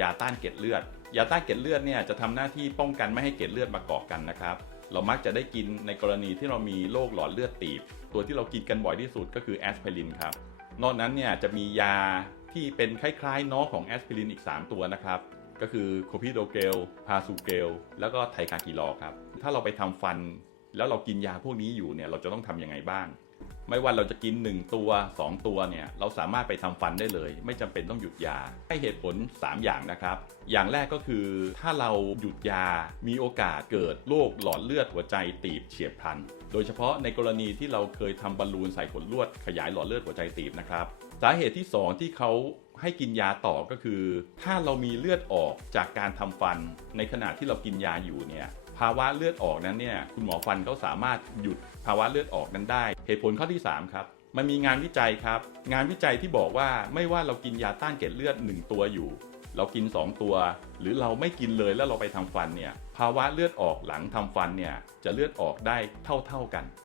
ยาต้านเกล็ดเลือด ยาต้านเกล็ดเลือดเนี่ยจะทำหน้าที่ป้องกันไม่ให้เกล็ดเลือดมาเกาะกันนะครับ เรามักจะได้กินในกรณีที่เรามีโรคหลอดเลือดตีบ ตัวที่เรากินกันบ่อยที่สุดก็คือแอสไพรินครับ นอกนั้นเนี่ยจะมียาที่เป็นคล้ายๆน้องของแอสไพรินอีก 3 ตัวนะครับก็คือโคพิโดเกล พาซูเกล แล้วก็ไทคากิลอครับ ถ้าเราไปทำฟัน แล้วเรากินยาพวกนี้อยู่เนี่ย เราจะต้องทำยังไงบ้าง ไม่ว่าเราจะกิน 1 ตัว 2 ตัวเนี่ยเราสามารถไปทำฟันได้เลย ไม่จำเป็นต้องหยุดยาให้เหตุผล 3 อย่างนะครับ อย่างแรกก็คือถ้าเราหยุดยามีโอกาสเกิดโรคหลอดเลือดหัวใจตีบเฉียบพลัน โดยเฉพาะในกรณีที่เราเคยทำบอลลูนใส่ขนลวดขยายหลอดเลือดหัวใจตีบนะครับสาเหตุที่ 2 ที่เขาให้กินยาต่อก็คือ ถ้าเรามีเลือดออกจากการทำฟันในขณะที่เรากินยาอยู่เนี่ย ภาวะเลือดออกนั้นเนี่ยคุณหมอฟันเขาสามารถหยุดภาวะเลือดออกนั้นได้ เหตุผลข้อที่ 3 ครับ มันมีงานวิจัยครับ งานวิจัยที่บอกว่าไม่ว่าเรากินยาต้านเกล็ดเลือด 1 ตัวอยู่ เรากิน 2 ตัว หรือเราไม่กินเลยแล้วเราไปทำฟันเนี่ยภาวะเลือดออกหลังทำฟันเนี่ยจะเลือดออกได้เท่า ๆกัน